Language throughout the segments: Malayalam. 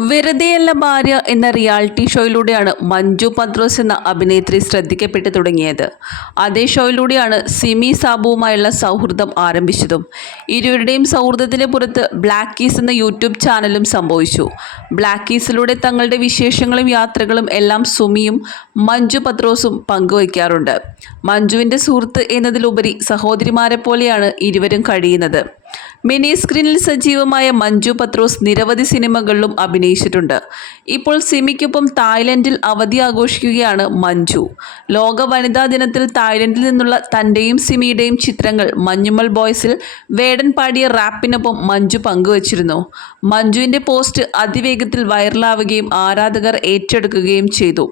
വെറുതെയല്ല ഭാര്യ എന്ന റിയാലിറ്റി ഷോയിലൂടെയാണ് മഞ്ജു പത്രോസ് എന്ന അഭിനേത്രി ശ്രദ്ധിക്കപ്പെട്ടു തുടങ്ങിയത്. അതേ ഷോയിലൂടെയാണ് സിമി സാബുവുമായുള്ള സൗഹൃദം ആരംഭിച്ചതും. ഇരുവരുടെയും സൗഹൃദത്തിന് പുറത്ത് ബ്ലാക്ക് കീസ് എന്ന യൂട്യൂബ് ചാനലും സംഭവിച്ചു. ബ്ലാക്ക് കീസിലൂടെ തങ്ങളുടെ വിശേഷങ്ങളും യാത്രകളും എല്ലാം സുമിയും മഞ്ജു പത്രോസും പങ്കുവയ്ക്കാറുണ്ട്. മഞ്ജുവിന്റെ സുഹൃത്ത് എന്നതിലുപരി സഹോദരിമാരെ പോലെയാണ് ഇരുവരും കഴിയുന്നത്. മിനി സ്ക്രീനിൽ സജീവമായ മഞ്ജു പത്രോസ് നിരവധി സിനിമകളിലും അഭിനയിച്ചിട്ടുണ്ട്. ഇപ്പോൾ സിമിക്കൊപ്പം തായ്ലൻഡിൽ അവധി ആഘോഷിക്കുകയാണ് മഞ്ജു. ലോക വനിതാ ദിനത്തിൽ തായ്ലൻഡിൽ നിന്നുള്ള തന്റെയും സിമിയുടെയും ചിത്രങ്ങൾ മഞ്ഞുമൽ ബോയ്സിൽ വേടൻ പാടിയ റാപ്പിനൊപ്പം മഞ്ജു പങ്കുവച്ചിരുന്നു. മഞ്ജുവിന്റെ പോസ്റ്റ് അതിവേഗത്തിൽ വൈറലാവുകയും ആരാധകർ ഏറ്റെടുക്കുകയും ചെയ്തു.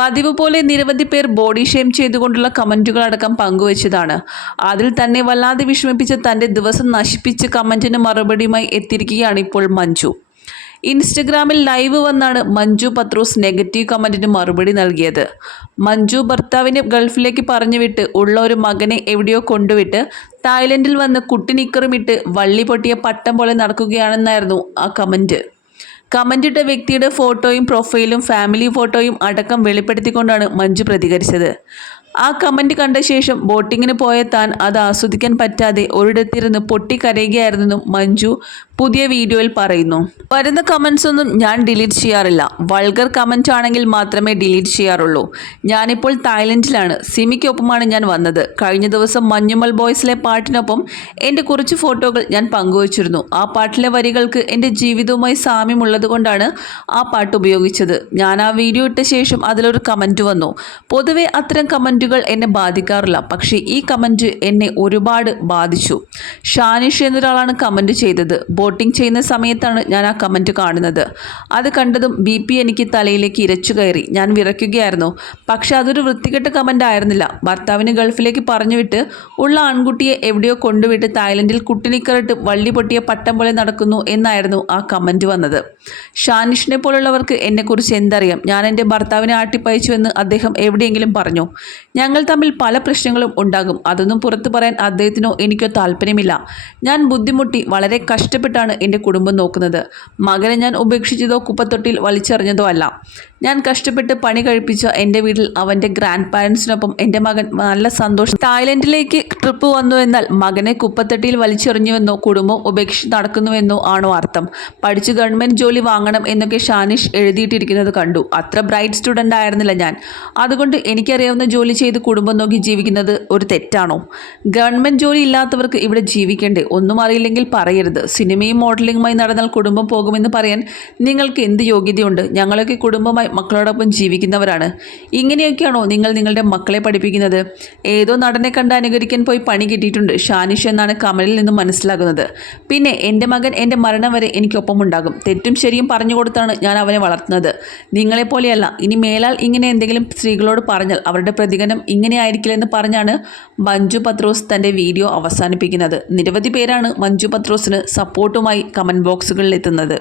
പതിവ് പോലെ നിരവധി പേർ ബോഡി ഷെയിം ചെയ്തുകൊണ്ടുള്ള കമന്റുകൾ അടക്കം പങ്കുവച്ചതാണ്. അതിൽ തന്നെ വല്ലാതെ വിഷമിപ്പിച്ച് തന്റെ ദിവസം നശിപ്പിച്ച് കമന്റിന് മറുപടിയുമായി എത്തിയിരിക്കുകയാണ് ഇപ്പോൾ മഞ്ജു. ഇൻസ്റ്റഗ്രാമിൽ ലൈവ് വന്നാണ് മഞ്ജു പത്രോസ് നെഗറ്റീവ് കമന്റിന് മറുപടി നൽകിയത്. മഞ്ജു ഭർത്താവിനെ ഗൾഫിലേക്ക് പറഞ്ഞുവിട്ട് ഉള്ള ഒരു മകനെ എവിടെയോ കൊണ്ടുവിട്ട് തായ്ലൻഡിൽ വന്ന് കുട്ടി നിക്കറുമിട്ട് വള്ളി പൊട്ടിയ പട്ടം പോലെ നടക്കുകയാണെന്നായിരുന്നു ആ കമന്റ് കമന്റിട്ട വ്യക്തിയുടെ ഫോട്ടോയും പ്രൊഫൈലും ഫാമിലി ഫോട്ടോയും അടക്കം വെളിപ്പെടുത്തിക്കൊണ്ടാണ് മഞ്ജു പ്രതികരിച്ചത്. ആ കമന്റ് കണ്ട ശേഷം ബോട്ടിങ്ങിന് പോയ താൻ അത് ആസ്വദിക്കാൻ പറ്റാതെ ഒരിടത്തിരുന്ന് പൊട്ടിക്കരയുകയായിരുന്നെന്നും മഞ്ജു പുതിയ വീഡിയോയിൽ പറയുന്നു. വരുന്ന കമൻസ് ഒന്നും ഞാൻ ഡിലീറ്റ് ചെയ്യാറില്ല. വൾഗർ കമന്റ് ആണെങ്കിൽ മാത്രമേ ഡിലീറ്റ് ചെയ്യാറുള്ളൂ. ഞാനിപ്പോൾ തായ്ലൻഡിലാണ്. സിമിക്കൊപ്പമാണ് ഞാൻ വന്നത്. കഴിഞ്ഞ ദിവസം മഞ്ഞുമൽ ബോയ്സിലെ പാട്ടിനൊപ്പം എന്റെ കുറച്ച് ഫോട്ടോകൾ ഞാൻ പങ്കുവച്ചിരുന്നു. ആ പാട്ടിലെ വരികൾക്ക് എന്റെ ജീവിതവുമായി സാമ്യമുള്ളത് കൊണ്ടാണ് ആ പാട്ട് ഉപയോഗിച്ചത്. ഞാൻ ആ വീഡിയോ ഇട്ട ശേഷം അതിലൊരു കമന്റ് വന്നു. പൊതുവെ അത്തരം കമന്റുകൾ എന്നെ ബാധിക്കാറില്ല. പക്ഷേ ഈ കമന്റ് എന്നെ ഒരുപാട് ബാധിച്ചു. ഷാനിഷ് എന്നൊരാളാണ് കമന്റ് ചെയ്തത്. ബോട്ടിംഗ് ചെയ്യുന്ന സമയത്താണ് ഞാൻ ആ കമന്റ് കാണുന്നത്. അത് കണ്ടതും ബി പി എനിക്ക് തലയിലേക്ക് ഇരച്ചു കയറി. ഞാൻ വിറയ്ക്കുകയായിരുന്നു. പക്ഷെ അതൊരു വൃത്തികെട്ട കമന്റ് ആയിരുന്നില്ല. ഭർത്താവിന് ഗൾഫിലേക്ക് പറഞ്ഞുവിട്ട് ഉള്ള ആൺകുട്ടിയെ എവിടെയോ കൊണ്ടുവിട്ട് തായ്ലൻഡിൽ കുട്ടിനിക്കറിട്ട് വള്ളി പൊട്ടിയ പട്ടം പോലെ നടക്കുന്നു എന്നായിരുന്നു ആ കമന്റ് വന്നത്. ഷാനിഷിനെ പോലുള്ളവർക്ക് എന്നെക്കുറിച്ച് എന്തറിയാം? ഞാൻ എന്റെ ഭർത്താവിനെ ആട്ടിപ്പയച്ചുവെന്ന് അദ്ദേഹം എവിടെയെങ്കിലും പറഞ്ഞു. ഞങ്ങൾ തമ്മിൽ പല പ്രശ്നങ്ങളും ഉണ്ടാകും. അതൊന്നും പുറത്തു പറയാൻ അദ്ദേഹത്തിനോ എനിക്കോ താല്പര്യമില്ല. ഞാൻ ബുദ്ധിമുട്ടി വളരെ കഷ്ടപ്പെട്ടാണ് എന്റെ കുടുംബം നോക്കുന്നത്. മകനെ ഞാൻ ഉപേക്ഷിച്ചതോ കുപ്പത്തൊട്ടിൽ വലിച്ചെറിഞ്ഞതോ അല്ല. ഞാൻ കഷ്ടപ്പെട്ട് പണി കഴിപ്പിച്ച എന്റെ വീട്ടിൽ അവന്റെ ഗ്രാൻഡ് പാരൻസിനൊപ്പം എന്റെ മകൻ നല്ല സന്തോഷം. തായ്ലൻഡിലേക്ക് ട്രിപ്പ് വന്നു എന്നാൽ മകനെ കുപ്പത്തട്ടിയിൽ വലിച്ചെറിഞ്ഞുവെന്നോ കുടുംബം ഉപേക്ഷിച്ച് നടക്കുന്നുവെന്നോ ആണോ അർത്ഥം. പഠിച്ച് ഗവൺമെന്റ് ജോലി വാങ്ങണം എന്നൊക്കെ ഷാനിഷ് എഴുതിയിട്ടിരിക്കുന്നത് കണ്ടു. അത്ര ബ്രൈറ്റ് സ്റ്റുഡന്റ് ആയിരുന്നില്ല ഞാൻ. അതുകൊണ്ട് എനിക്കറിയാവുന്ന ജോലി ചെയ്ത് കുടുംബം നോക്കി ജീവിക്കുന്നത് ഒരു തെറ്റാണോ? ഗവൺമെന്റ് ജോലി ഇല്ലാത്തവർക്ക് ഇവിടെ ജീവിക്കണ്ടേ? ഒന്നും അറിയില്ലെങ്കിൽ പറയരുത്. സിനിമയും മോഡലിംഗുമായി നടന്നാൽ കുടുംബം പോകുമെന്ന് പറയാൻ നിങ്ങൾക്ക് എന്ത് യോഗ്യതയുണ്ട്? ഞങ്ങളൊക്കെ കുടുംബമായി മക്കളോടൊപ്പം ജീവിക്കുന്നവരാണ്. ഇങ്ങനെയൊക്കെയാണോ നിങ്ങൾ നിങ്ങളുടെ മക്കളെ പഠിപ്പിക്കുന്നത്? ഏതോ നടനെ കണ്ട് അനുകരിക്കാൻ പോയി പണി കിട്ടിയിട്ടുണ്ട്. ഷാനിഷ് എന്നാണ് കമലിൽ നിന്നും മനസ്സിലാകുന്നത്. പിന്നെ എന്റെ മകൻ എന്റെ മരണം വരെ എനിക്കൊപ്പമുണ്ടാകും. തെറ്റും ശരിയും പറഞ്ഞു കൊടുത്താണ് ഞാൻ അവനെ വളർത്തുന്നത്. നിങ്ങളെപ്പോലെയല്ല ഇനി മേലാൽ ഇങ്ങനെ എന്തെങ്കിലും സ്ത്രീകളോട് പറഞ്ഞാൽ അവരുടെ പ്രതികരണം ഇങ്ങനെ ആയിരിക്കില്ലെന്ന് പറഞ്ഞാണ് മഞ്ജു പത്രോസ് തന്റെ വീഡിയോ അവസാനിപ്പിക്കുന്നത്. നിരവധി പേരാണ് മഞ്ജു പത്രോസിന് സപ്പോർട്ടുമായി കമന്റ് ബോക്സുകളിൽ എത്തുന്നത്